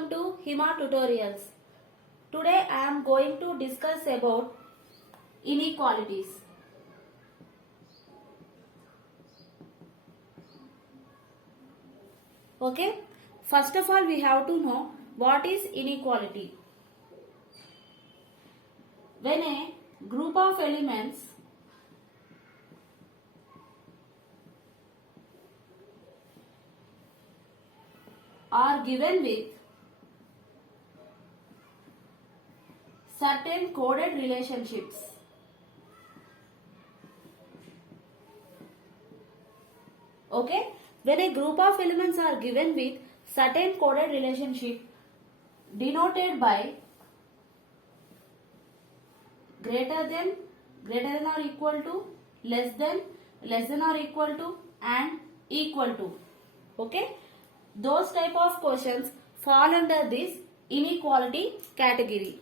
welcome to Hima Tutorials. Today I am going to discuss about inequalities. Okay, first of all we have to know what is inequality. When a group of elements are given with certain coded relationships. Okay, when a group of elements are given with certain coded relationship denoted by greater than or equal to, less than or equal to, and equal to. Okay, those type of questions fall under this inequality category.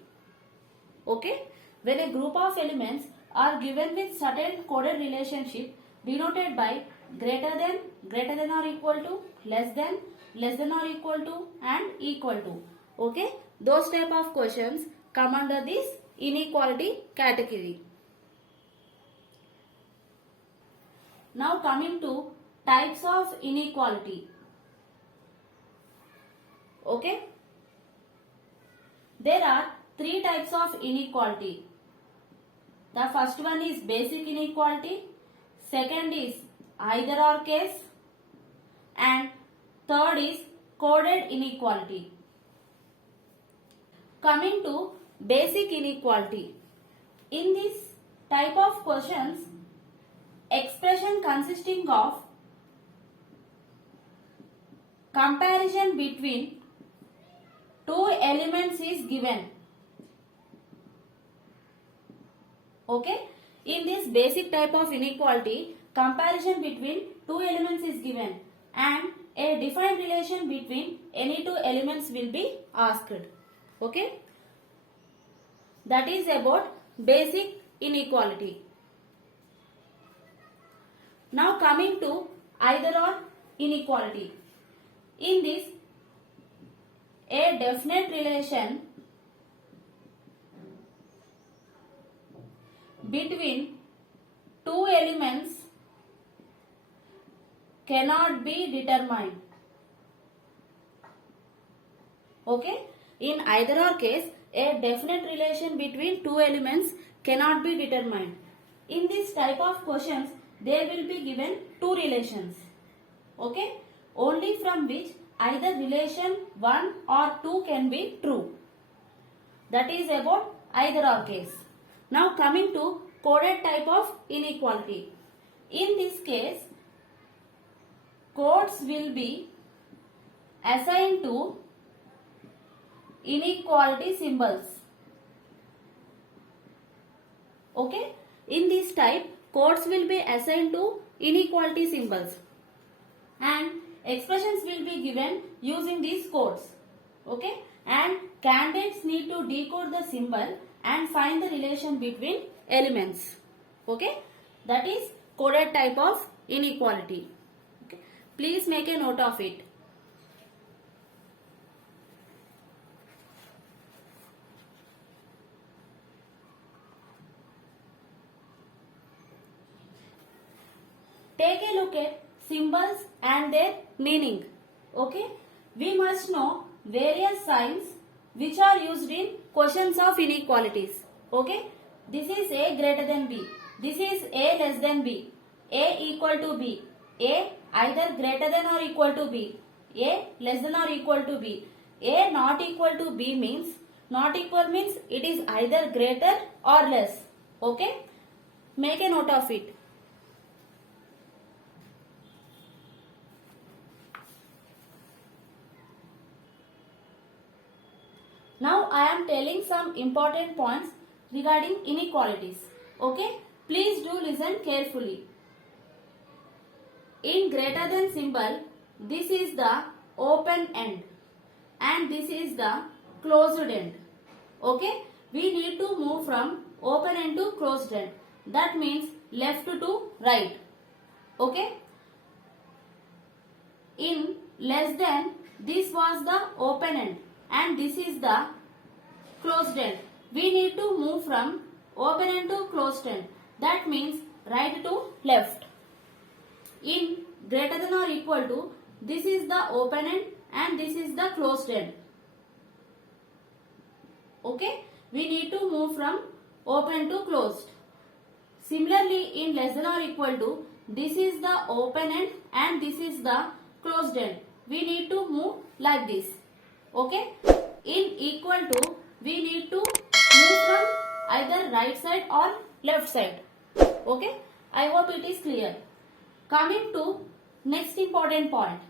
Okay, when a group of elements are given with certain coded relationship denoted by greater than or equal to, less than or equal to, and equal to. Okay, those type of questions come under this inequality category. Now coming to types of inequality. Okay, there are three types of inequality. The first one is basic inequality, second is either or case, and third is coded inequality. Coming to basic inequality. In this type of questions, expression consisting of comparison between two elements is given. Okay, in this basic type of inequality, comparison between two elements is given and a defined relation between any two elements will be asked. Okay, that is about basic inequality. Now coming to either or inequality. In this, a definite relation between two elements cannot be determined. Okay, in either or case, a definite relation between two elements cannot be determined. In this type of questions, there will be given two relations. Okay, only from which either relation 1 or 2 can be true. That is about either or case. Now coming to coded type of inequality. In this case, codes will be assigned to inequality symbols. Okay, in this type, codes will be assigned to inequality symbols and expressions will be given using these codes. Okay, and candidates need to decode the symbol and find the relation between elements. Okay, that is coded type of inequality. Okay, please make a note of it. Take a look at symbols and their meaning. Okay, we must know various signs which are used in questions of inequalities. Okay, this is A greater than B, this is A less than B, A equal to B, A either greater than or equal to B, A less than or equal to B. A not equal to B means, not equal means it is either greater or less. Okay, make a note of it. Now I am telling some important points regarding inequalities. Okay, please do listen carefully. In greater than symbol, this is the open end and this is the closed end. Okay, we need to move from open end to closed end. That means left to right. Okay, in less than, this was the open end and this is the closed end. We need to move from open end to closed end. That means right to left. In greater than or equal to, this is the open end and this is the closed end. Okay, we need to move from open to closed. Similarly, in less than or equal to, this is the open end and this is the closed end. We need to move like this. Okay, in equal to, we need to move from either right side or left side. Okay, I hope it is clear. Coming to next important point.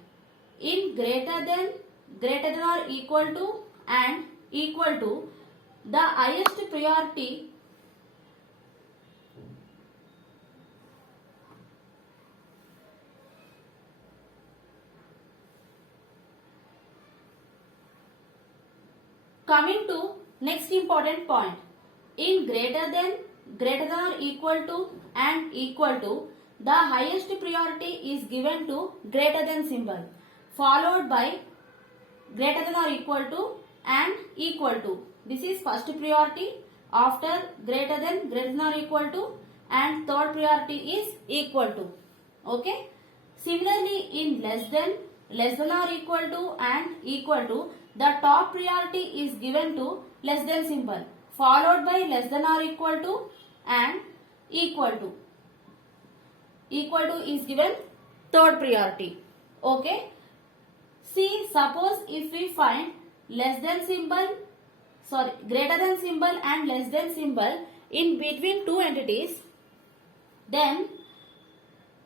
In greater than or equal to and equal to, the highest priority Coming to next important point. In greater than or equal to and equal to, the highest priority is given to greater than symbol, followed by greater than or equal to and equal to. This is first priority, after greater than or equal to, and third priority is equal to. Okay. Similarly, in less than or equal to and equal to, the top priority is given to less than symbol, followed by less than or equal to and equal to. Equal to is given third priority. Okay. See, suppose if we find greater than symbol and less than symbol in between two entities, then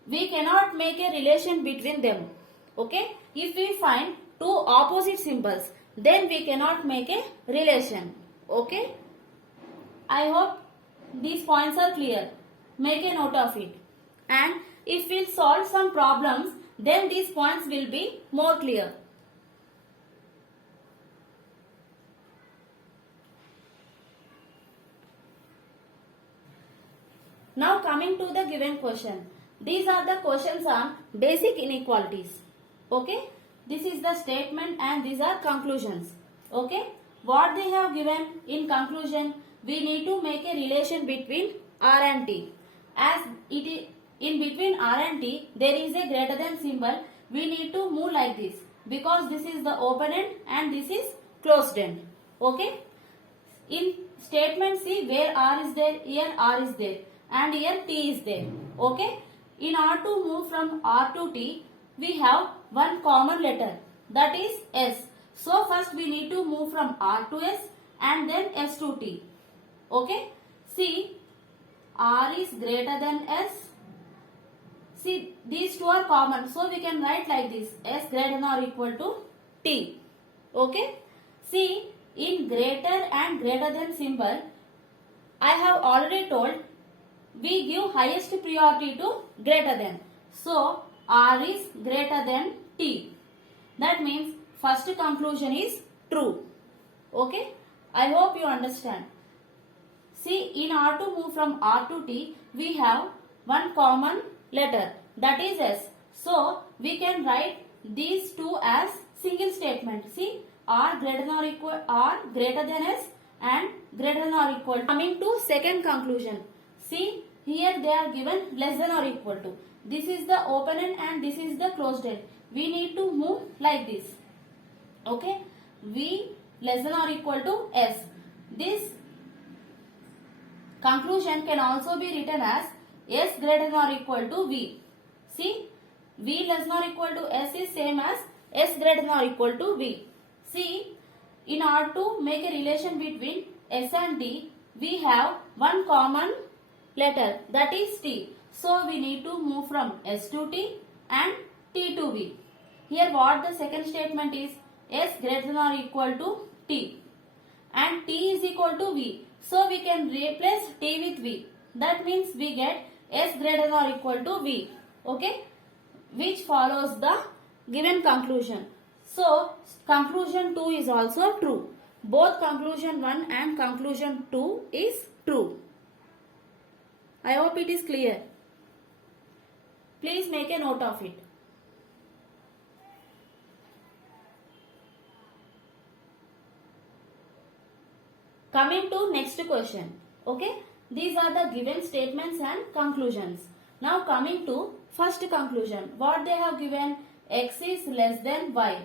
we cannot make a relation between them. Okay. If we find two opposite symbols, then we cannot make a relation. Okay. I hope these points are clear. Make a note of it. And if we solve some problems, then these points will be more clear. Now coming to the given question. These are the questions on basic inequalities. Okay. This is the statement and these are conclusions. Okay. What they have given in conclusion, we need to make a relation between R and T. As it is in between R and T, there is a greater than symbol. We need to move like this because this is the open end and this is closed end. Okay. In statement C, where R is there, here R is there and here T is there. Okay. In order to move from R to T, we have one common letter, that is S. So first we need to move from R to S and then S to T. Okay. See, R is greater than S. See, these two are common. So we can write like this, S greater than or equal to T. Okay. See, in greater and greater than symbol, I have already told we give highest priority to greater than. So, R is greater than T. That means first conclusion is true. Okay. I hope you understand. See, in order to move from R to T, we have one common letter, that is S. So, we can write these two as single statement. See, R greater than S and greater than or equal. Coming to second conclusion. See, here they are given less than or equal to. This is the open end and this is the closed end. We need to move like this. Okay. V less than or equal to S. This conclusion can also be written as S greater than or equal to V. See, V less than or equal to S is same as S greater than or equal to V. See, in order to make a relation between S and T, we have one common letter, that is T. So, we need to move from S to T and T to V. Here what the second statement is, S greater than or equal to T and T is equal to V. So, we can replace T with V. That means we get S greater than or equal to V. Okay. Which follows the given conclusion. So, conclusion 2 is also true. Both conclusion 1 and conclusion 2 is true. I hope it is clear. Please make a note of it. Coming to next question. Okay. These are the given statements and conclusions. Now coming to first conclusion. What they have given? X is less than y.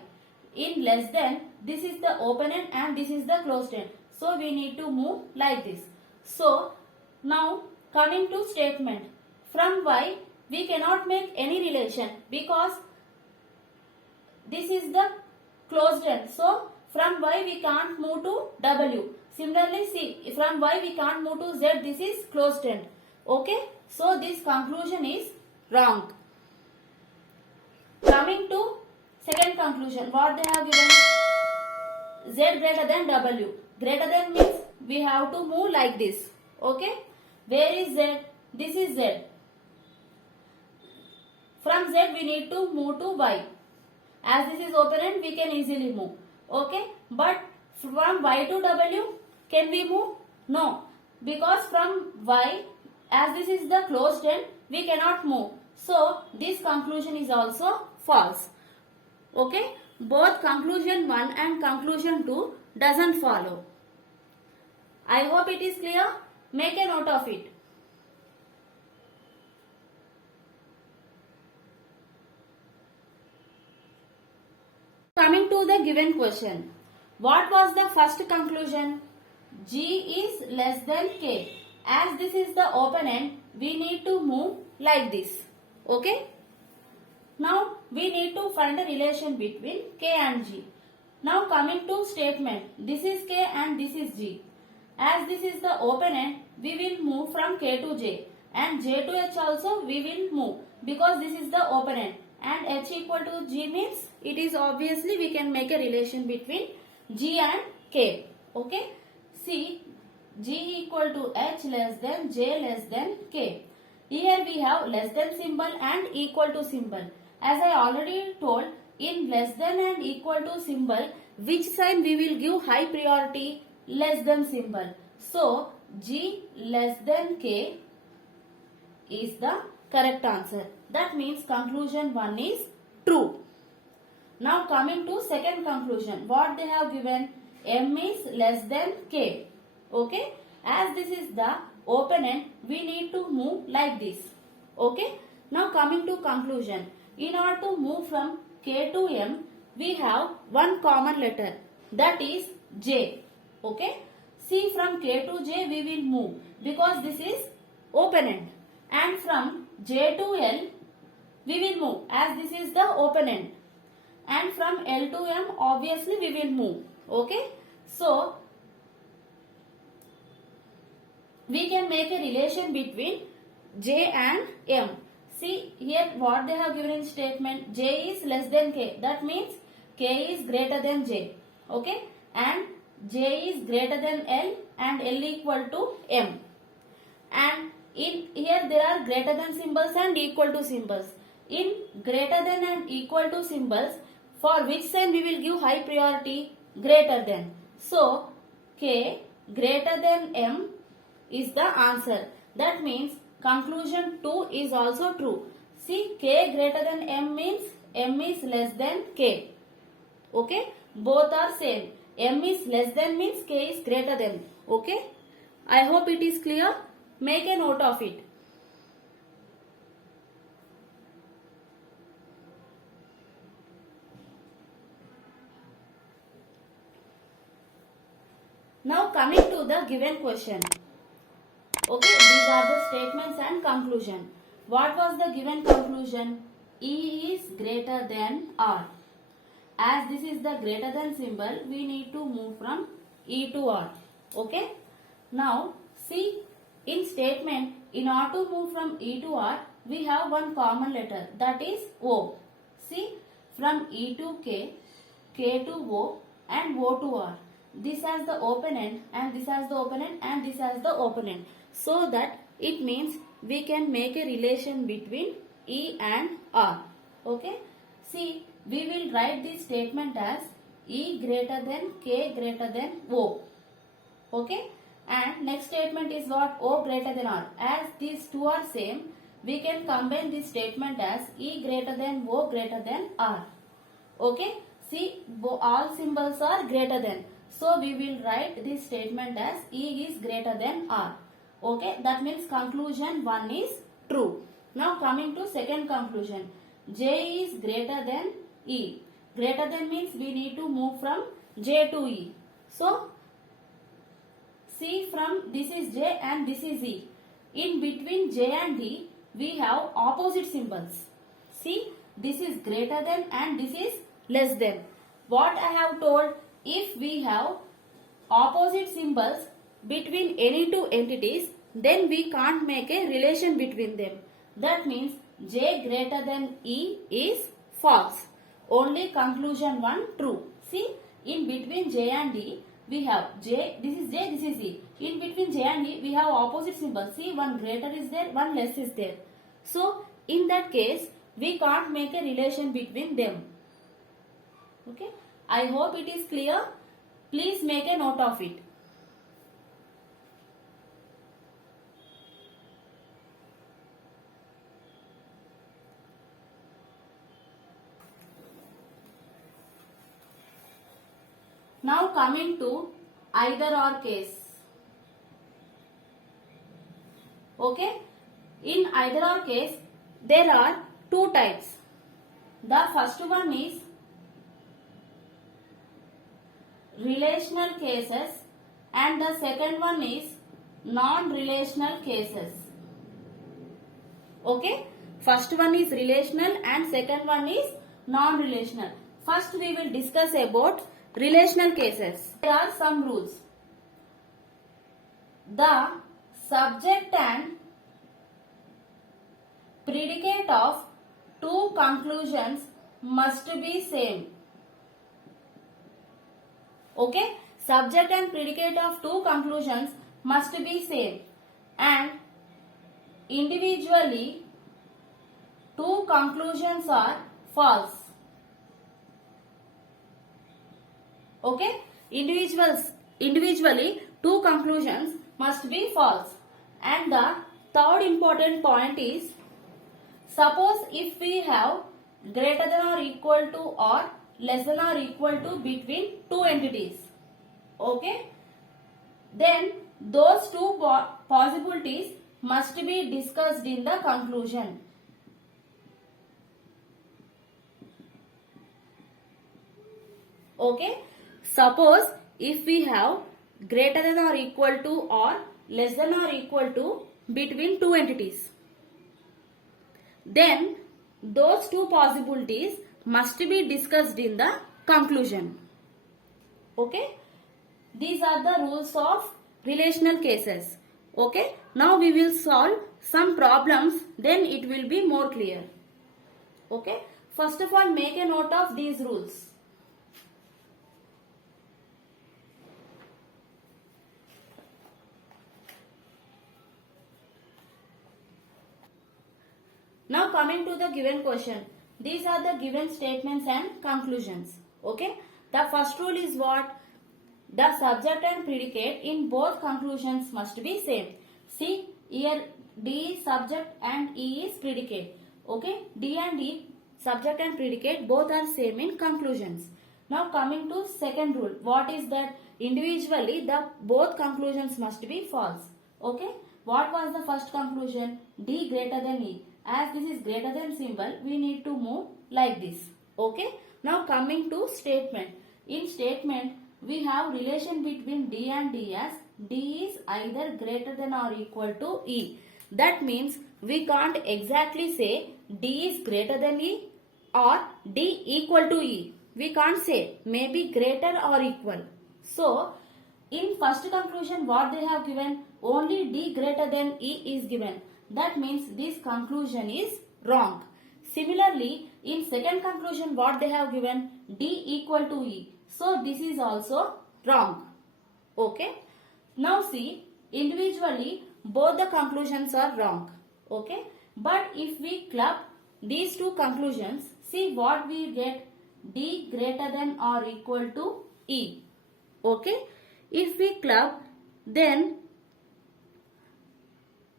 In less than, this is the open end and this is the closed end. So we need to move like this. So now coming to statement. From y we cannot make any relation because this is the closed end. So from y we can't move to w. Similarly, see, from y we can't move to z. This is closed end. Okay. So this conclusion is wrong. Coming to second conclusion. What they have given? Z greater than w. Greater than means we have to move like this. Okay. Where is z? This is z. From z we need to move to y. As this is open end, we can easily move. Okay. But from y to w, can we move? No. Because from y, as this is the closed end, we cannot move. So this conclusion is also false. Okay. Both conclusion 1 and conclusion 2 doesn't follow. I hope it is clear. Make a note of it. Coming to the given question. What was the first conclusion? G is less than K. As this is the open end, we need to move like this. Okay. Now we need to find the relation between K and G. Now coming to statement. This is K and this is G. As this is the open end, we will move from K to J. And J to H also we will move because this is the open end. And H equal to G means it is obviously we can make a relation between G and K. Okay. See, G equal to H less than J less than K. Here we have less than symbol and equal to symbol. As I already told, in less than and equal to symbol, which sign we will give high priority? Less than symbol. So, G less than K is the correct answer. That means conclusion 1 is true. Now coming to second conclusion. What they have given? M is less than K. Okay. As this is the open end, we need to move like this. Okay. Now coming to conclusion. In order to move from K to M, we have one common letter. That is J. Okay. See, from K to J we will move because this is open end. And from J to L we will move as this is the open end. And from L to M obviously we will move. Okay. So we can make a relation between J and M. See here what they have given in statement. J is less than K. That means K is greater than J. Okay. And J is greater than L and L equal to M. And in here there are greater than symbols and equal to symbols. In greater than and equal to symbols, for which sign we will give high priority? Greater than. So K greater than M is the answer. That means conclusion 2 is also true. See, K greater than M means M is less than K. Okay. Both are same. M is less than means K is greater than. Okay. I hope it is clear. Make a note of it. Now coming to the given question. Okay, these are the statements and conclusion. What was the given conclusion? E is greater than R. As this is the greater than symbol, we need to move from E to R. Okay. Now see, in statement, in order to move from E to R, we have one common letter, that is O. See, from E to K, K to O and O to R. This has the open end and this has the open end and this has the open end. So that it means we can make a relation between E and R. Okay. See, we will write this statement as E greater than K greater than O. Okay. And next statement is what? O greater than R. As these two are same, we can combine this statement as E greater than O greater than R. Okay. See, all symbols are greater than. So we will write this statement as E is greater than R. Okay, that means conclusion 1 is true. Now coming to second conclusion. J is greater than E. Greater than means we need to move from J to E. So see, from this is J and this is E. In between J and E, we have opposite symbols. See, this is greater than and this is less than. What I have told, if we have opposite symbols between any two entities, then we can't make a relation between them. That means J greater than E is false. Only conclusion 1 true. See, in between J and E, we have J, this is J, this is E. In between J and E, we have opposite symbols. See, one greater is there, one less is there. So, in that case, we can't make a relation between them. Okay, I hope it is clear. Please make a note of it. Now coming to either or case. Okay, in either or case, there are two types. The first one is relational cases and the second one is non-relational cases. Okay, first one is relational and second one is non-relational. First we will discuss about relational cases. There are some rules. The subject and predicate of two conclusions must be same. Okay, subject and predicate of two conclusions must be same, and individually two conclusions are false. Okay, individually two conclusions must be false. And the third important point is, suppose if we have greater than or equal to or less than or equal to between two entities, okay, then those two possibilities must be discussed in the conclusion. Okay, suppose if we have greater than or equal to or less than or equal to between two entities, then those two possibilities must be discussed in the conclusion. Okay, these are the rules of relational cases. Okay, now we will solve some problems, then it will be more clear. Okay, first of all, make a note of these rules. Now coming to the given question. These are the given statements and conclusions. Okay. The first rule is what? The subject and predicate in both conclusions must be same. See, here D is subject and E is predicate. Okay. D and E, subject and predicate, both are same in conclusions. Now coming to second rule. What is that? Individually the both conclusions must be false. Okay. What was the first conclusion? D greater than E. As this is greater than symbol, we need to move like this. Okay. Now coming to statement. In statement, we have relation between D and D as D is either greater than or equal to E. That means we can't exactly say D is greater than E or D equal to E. We can't say, maybe greater or equal. So, in first conclusion, what they have given? Only D greater than E is given. That means this conclusion is wrong. Similarly, in second conclusion, what they have given? D equal to E. So, this is also wrong. Okay. Now see, individually, both the conclusions are wrong. Okay. But if we club these two conclusions, see what we get? D greater than or equal to E. Okay. If we club, then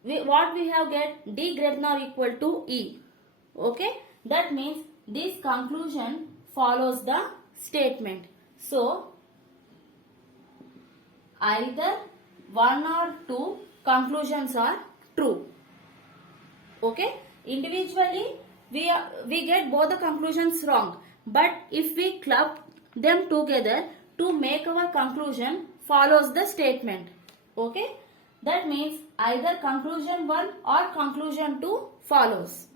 what we have get? D greater than or equal to E. Okay. That means this conclusion follows the statement. So, either one or two conclusions are true. Okay, individually we get both the conclusions wrong, but if we club them together to make our conclusion follows the statement. Okay, that means either conclusion 1 or conclusion 2 follows.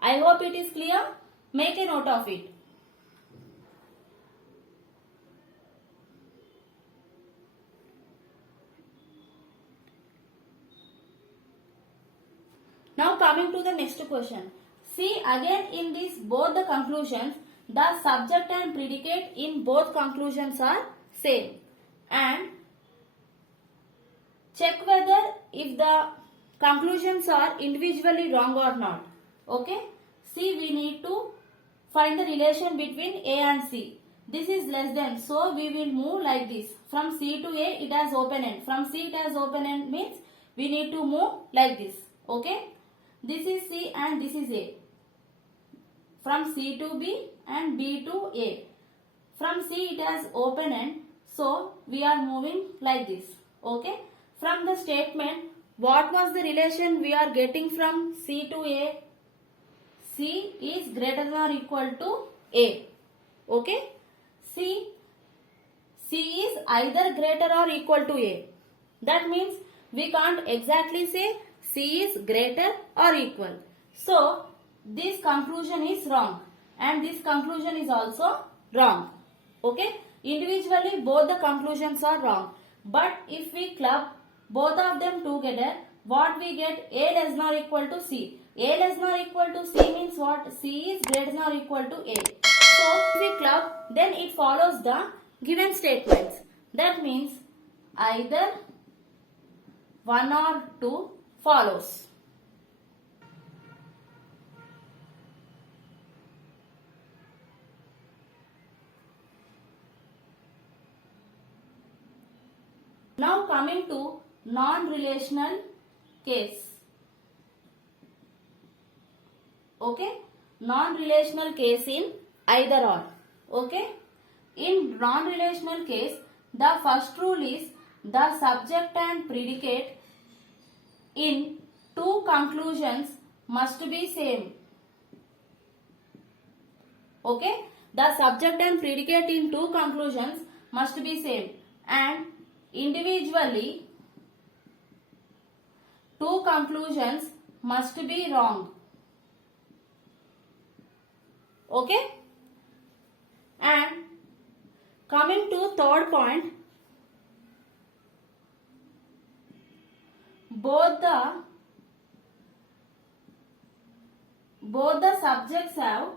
I hope it is clear. Make a note of it. Now coming to the next question. See again in this both the conclusions, the subject and predicate in both conclusions are same, and check whether if the conclusions are individually wrong or not. Okay. See, we need to find the relation between A and C. This is less than, so we will move like this. From C to A it has open end. From C it has open end means we need to move like this. Okay. This is C and this is A. From C to B and B to A. From C it has open end, so we are moving like this. Okay. From the statement, what was the relation we are getting from C to A? C is greater than or equal to A. Okay. C is either greater or equal to A. That means we can't exactly say C is greater or equal. So this conclusion is wrong and this conclusion is also wrong. Okay. Individually both the conclusions are wrong. But if we club both of them together, what we get? A less than or equal to C. A less than or equal to C means what? C is greater than or equal to A. So if we club, then it follows the given statements. That means either one or two follows. Now coming to non-relational case. Okay, non-relational case in either or. Okay, in non-relational case, the first rule is the subject and predicate in two conclusions must be same. Okay, the subject and predicate in two conclusions must be same, and individually two conclusions must be wrong. Okay, and coming to third point, both the subjects have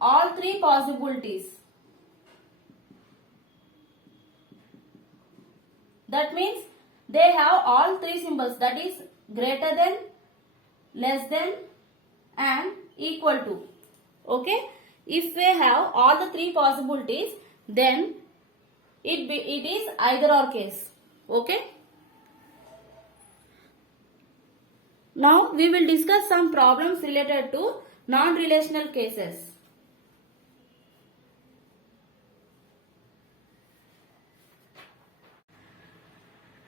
all three possibilities. That means they have all three symbols, that is greater than, less than and equal to. Okay, if they have all the three possibilities, then it is either or case. Okay. Now we will discuss some problems related to non-relational cases.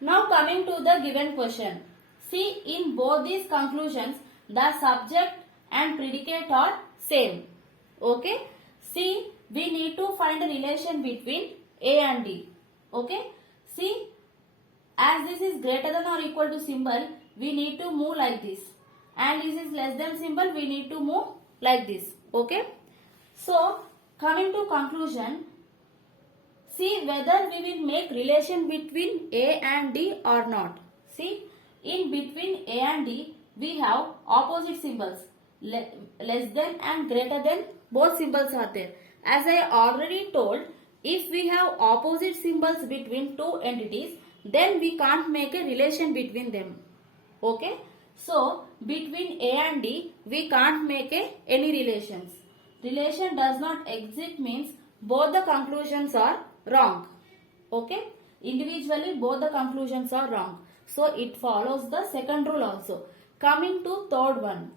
Now coming to the given question. See, in both these conclusions, the subject and predicate are same. Okay. See, we need to find a relation between A and D. Okay. See, as this is greater than or equal to symbol, we need to move like this. And this is less than symbol, we need to move like this. Okay. So, coming to conclusion, see whether we will make relation between A and D or not. See, in between A and D, we have opposite symbols. Less than and greater than, both symbols are there. As I already told, if we have opposite symbols between two entities, then we can't make a relation between them. Okay. So, between A and D, we can't make any relations. Relation does not exist means both the conclusions are wrong. Okay. Individually, both the conclusions are wrong. So, it follows the second rule also. Coming to third one.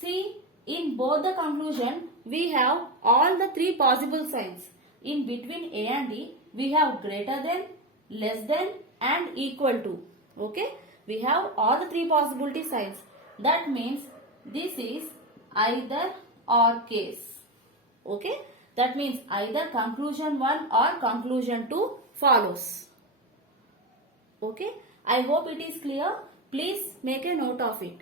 See, in both the conclusion, we have all the three possible signs. In between A and D, we have greater than, less than and equal to. Okay, we have all the three possibility signs. That means this is either or case. Okay, that means either conclusion 1 or conclusion 2 follows. Okay, I hope it is clear. Please make a note of it.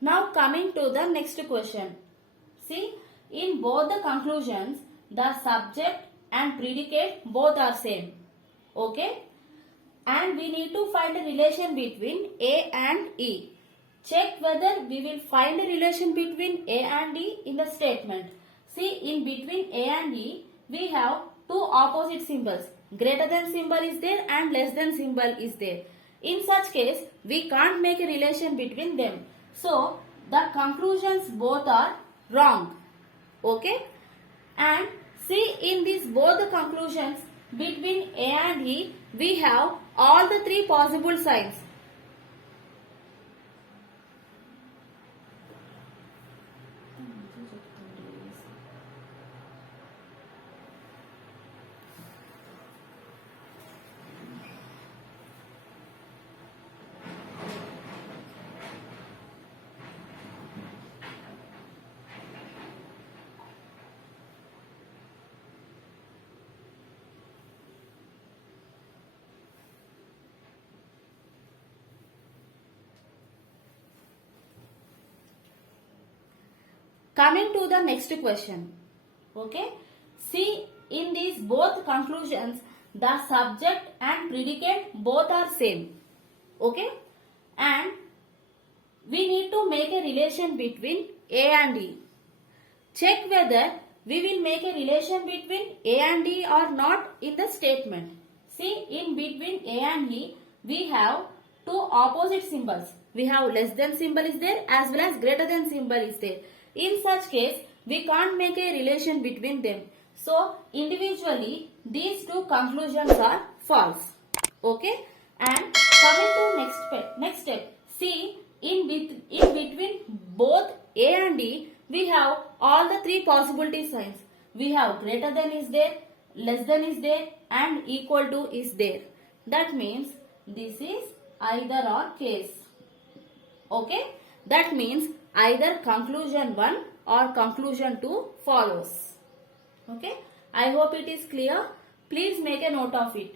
Now coming to the next question. See, in both the conclusions, the subject and predicate both are same. Okay, and we need to find a relation between A and E. Check whether we will find a relation between A and E in the statement. See, in between A and E, we have two opposite symbols. Greater than symbol is there and less than symbol is there. In such case, we can't make a relation between them. So, the conclusions both are wrong. Okay? And see, in these both the conclusions between A and E, we have all the three possible signs. Coming to the next question. Okay. See, in these both conclusions, the subject and predicate both are same. Okay. And we need to make a relation between A and E. Check whether we will make a relation between A and E or not in the statement. See, in between A and E, we have two opposite symbols. We have less than symbol is there as well as greater than symbol is there. In such case, we can't make a relation between them. So, individually, these two conclusions are false. Okay? And coming to next step. See, in between both A and E, we have all the three possibility signs. We have greater than is there, less than is there and equal to is there. That means this is either or case. Okay? That means either conclusion 1 or conclusion 2 follows. Okay? I hope it is clear. Please make a note of it.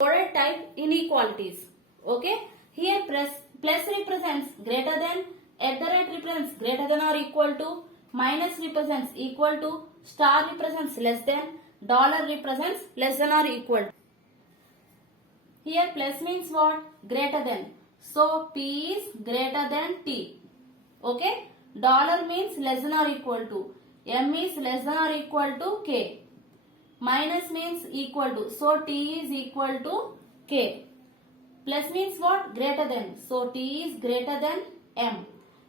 Coded type inequalities. Okay? Here plus represents greater than, at the rate represents greater than or equal to, minus represents equal to, star represents less than, dollar represents less than or equal to. Here plus means what? Greater than. So P is greater than T. Okay? Dollar means less than or equal to. M is less than or equal to K. Minus means equal to. So T is equal to K. Plus means what? Greater than. So T is greater than M.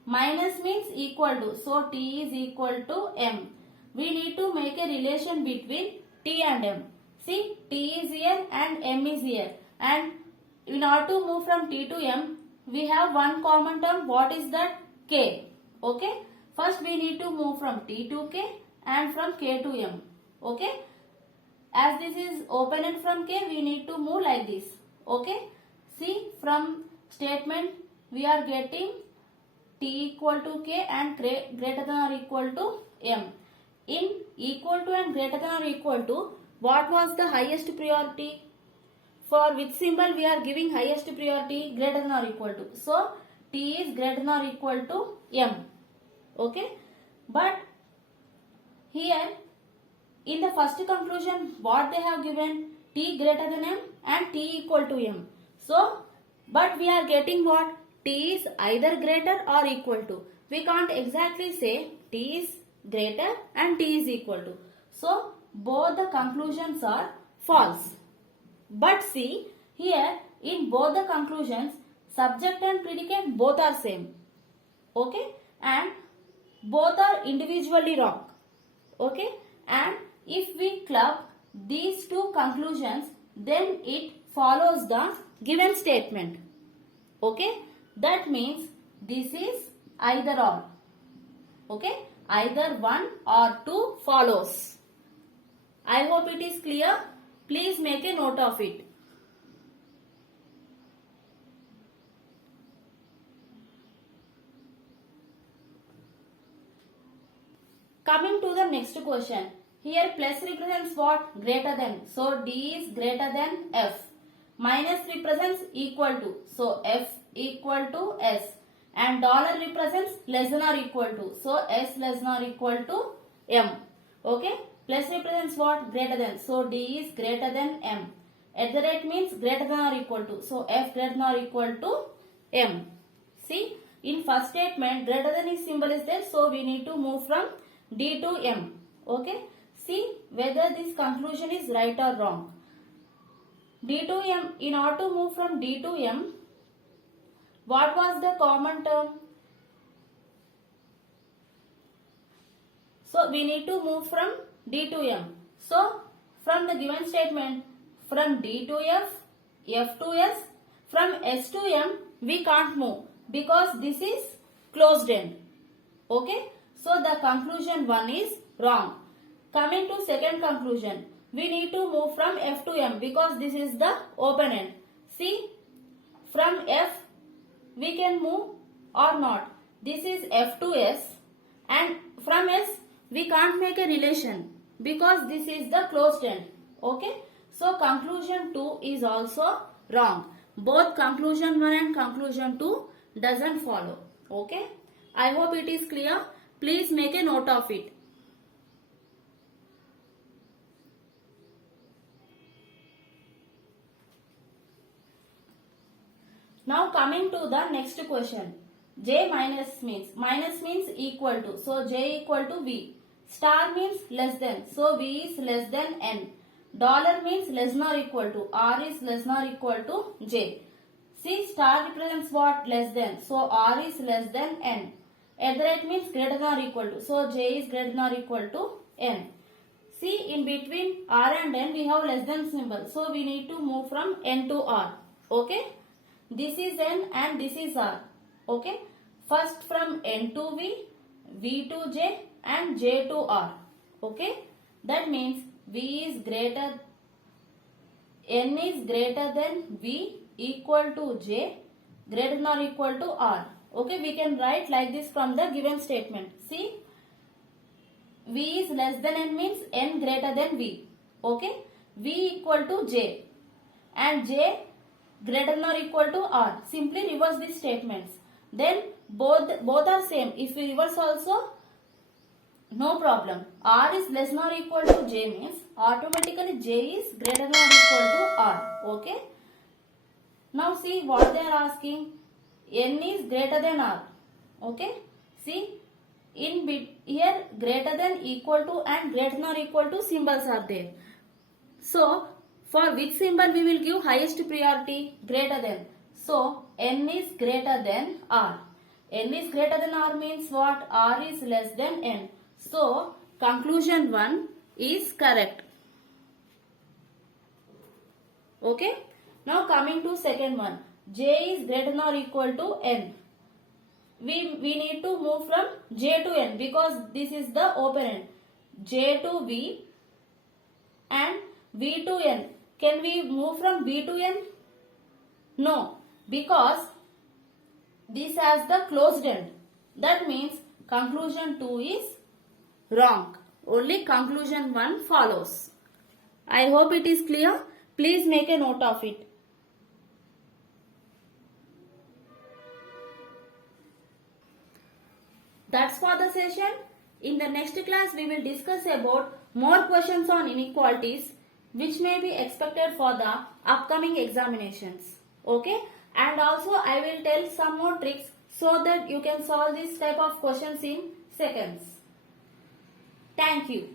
Minus means equal to. So T is equal to M. We need to make a relation between T and M. See, T is here and M is here. And in order to move from T to M, we have one common term. What is that? K. Okay. First we need to move from T to K and from K to M. Okay. As this is open from K, we need to move like this. Okay. See, from statement we are getting T equal to K and greater than or equal to M. In equal to and greater than or equal to, what was the highest priority? For which symbol we are giving highest priority? Greater than or equal to. So, T is greater than or equal to M. Okay. But here, in the first conclusion, what they have given? T greater than M and T equal to M. So, but we are getting what? T is either greater or equal to. We can't exactly say T is greater and T is equal to. So, both the conclusions are false. But see, here in both the conclusions, subject and predicate both are same. Okay, and both are individually wrong. Okay, and if we club these two conclusions, then it follows the given statement. Okay, that means this is either or. Okay, either one or two follows. I hope it is clear. Please make a note of it. Coming to the next question. Here plus represents what? Greater than. So D is greater than F. Minus represents equal to. So F equal to S. And dollar represents less than or equal to. So S less than or equal to M. Okay. Plus represents what? Greater than. So D is greater than M. At the rate means greater than or equal to. So F greater than or equal to M. See, in first statement greater than is symbol is there. So we need to move from D to M. Okay. See whether this conclusion is right or wrong. D to M, in order to move from D to M, what was the common term? So we need to move from D to M. So from the given statement, from D to F, F to S, from S to M, we can't move because this is closed end. Okay. So the conclusion 1 is wrong. Coming to second conclusion, we need to move from F to M because this is the open end. See, from F we can move or not. This is F to S, and from S we can't make a relation because this is the closed end. Okay. So conclusion 2 is also wrong. Both conclusion 1 and conclusion 2 doesn't follow. Okay. I hope it is clear. Please make a note of it. Now coming to the next question. J minus means equal to. So J equal to V. Star means less than. So V is less than N. Dollar means less than or equal to. R is less than or equal to J. See, star represents what? Less than. So R is less than N. At the rate means greater than or equal to. So J is greater than or equal to N. See, in between R and N we have less than symbol. So we need to move from N to R. Okay. This is N and this is R. Okay. First from N to V, V to J and J to R. Okay. That means N is greater than V equal to J greater than or equal to R. Okay. We can write like this from the given statement. See. V is less than N means N greater than V. Okay. V equal to J and J greater than or equal to R. Simply reverse these statements. Then both are same. If we reverse also, no problem. R is less than or equal to J means automatically J is greater than or equal to R. Okay. Now see what they are asking. N is greater than R. Okay. See, in here greater than, equal to and greater than or equal to symbols are there. So for which symbol we will give highest priority? Greater than. So N is greater than R. N is greater than R means what? R is less than N. So conclusion 1 is correct. Okay. Now coming to second one. J is greater than or equal to N. We need to move from J to N because this is the open end. J to V and V to N. Can we move from V to N? No, because this has the closed end. That means conclusion 2 is wrong. Only conclusion 1 follows. I hope it is clear. Please make a note of it. That's for the session. In the next class, we will discuss about more questions on inequalities which may be expected for the upcoming examinations. Okay. And also I will tell some more tricks so that you can solve this type of questions in seconds. Thank you.